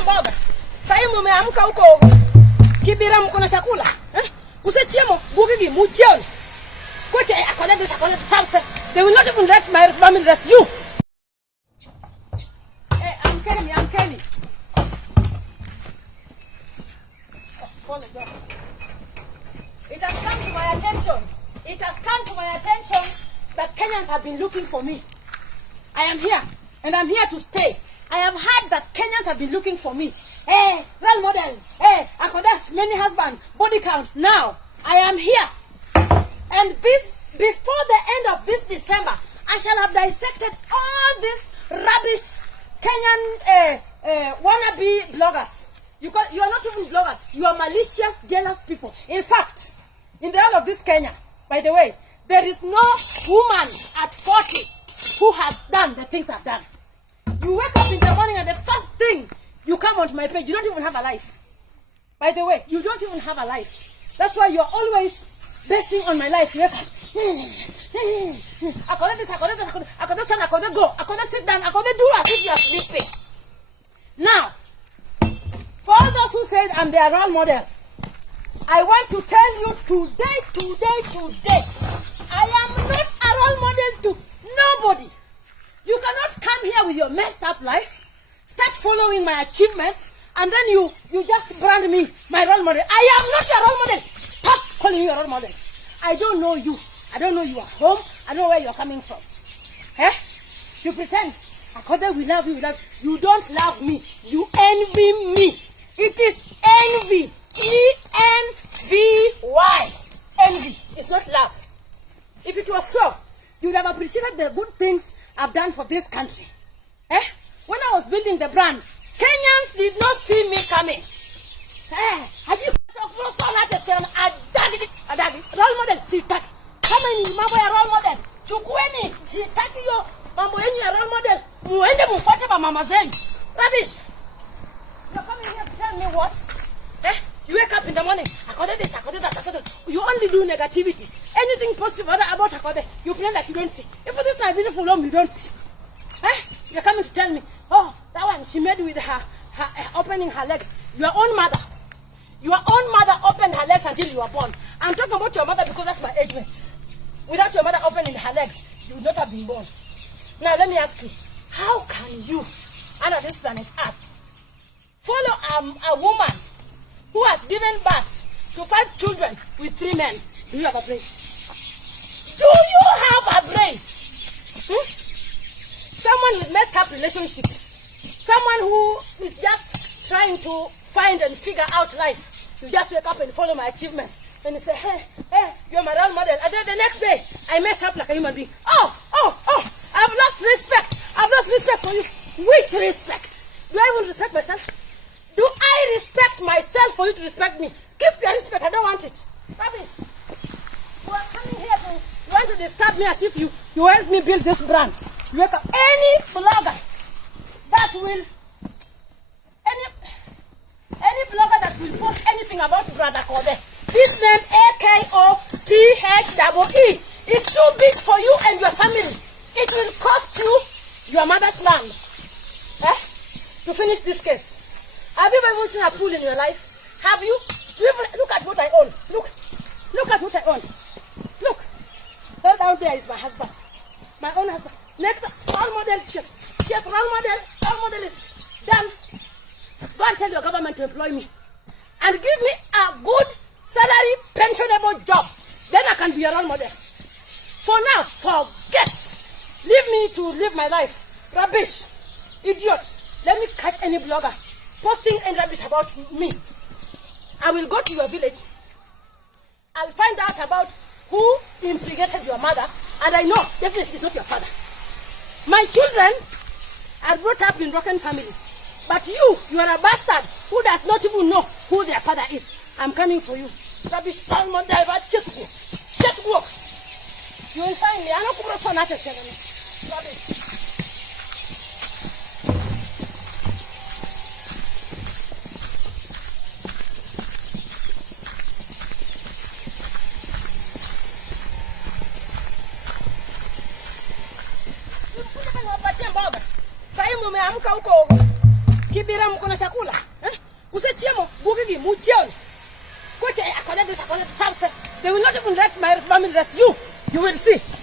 niwapatie mboga. Sasa mumeamka huko. Kibira mko na chakula. Usechiemo bugigi mujioni. Kocha akona this something. They will not even let my family rest you. Hey, I'm Kelly. It has come to my attention. That Kenyans have been looking for me. I am here, and I'm here to stay. I have heard that Kenyans have been looking for me. Hey, role model. Hey, Akothee's many husbands, body count. Now, I am here. And this, before the end of this December, I shall have dissected all these rubbish Kenyan wannabe bloggers. You are not even bloggers. You are malicious, jealous people. In fact, in the whole of this Kenya, by the way, there is no woman at 40 who has done the things I've done. You wake up in the morning and the first thing you come onto my page, you don't even have a life. By the way, you don't even have a life. That's why you're always basing on my life. You wake up. Akothee this, Akothee stand, Akothee go, Akothee sit down, Akothee do as if you are sleeping. Now, for all those who said I'm their role model, I want to tell you today, I am not a role model to nobody. You cannot come here with your messed up life, start following my achievements, and then you just brand me my role model. I am not your role model. Stop calling me your role model. I don't know you. I don't know you at home. I don't know where you're coming from. You pretend. Akothee, we love you. You don't love me. You envy me. It is envy. E-N-V-Y. Envy. It's not love. If it was so, you would have appreciated the good things I've done for this country. When I was building the brand, Kenyans did not see me coming. Have you role model? Sitaki. Kama ni mambo ya role model, chukueni. Sitaki yo mambo yenu ya role model. Muende mfuate mama zenu. Rubbish. You're coming here to tell me what? You wake up in the morning, Akothee this, Akothee that, Akothee. You only do negativity. Anything positive about Akothee, you pretend like you don't see. If this is my beautiful home, you don't see. You're coming to tell me, oh, that one she made with her opening her legs. Your own mother opened her legs until you were born. I'm talking about your mother because that's my age mates. Without your mother opening her legs, you would not have been born. Now let me ask you, how can you, under this planet Earth, follow a woman who has given birth to 5 children with 3 men? Do you have a brain? Do you have a brain? Someone with messed up relationships. Someone who is just trying to find and figure out life. You just wake up and follow my achievements. And you say, hey, you're my role model. And then the next day, I mess up like a human being. Oh, I've lost respect. For you. Which respect? Do I even respect myself? Do I respect myself for you to respect me? Keep your respect. I don't want it. Rubbish. You are coming here you want to disturb me as if you help me build this brand. You wake up. Any blogger that will, any blogger that will post anything about brand Akothee, this name Akothee is too big for you and your family. It will cost you your mother's land. To finish this case. Have you ever seen a pool in your life? Have you? Look at what I own. Look at what I own. Look. That down there is my husband. My own husband. Next, role model check. Role model is done. Go and tell your government to employ me. And give me a good salary, pensionable job. Then I can be a role model. For now, forget. Leave me to live my life. Rubbish. Idiot. Let me catch any blogger posting any rubbish about me. I will go to your village. I'll find out about who impregnated your mother. And I know definitely it's not your father. My children are brought up in broken families. But you are a bastard who does not even know who their father is. I'm coming for you. Rubbish. Check work. You will find me. I don't come for nothing. Rubbish. Sasa mumeamka huko. Kibira mko na chakula. Usechiemo bugigi mujioni. Kocha akoleta this. They will not even let my family rest. You will see.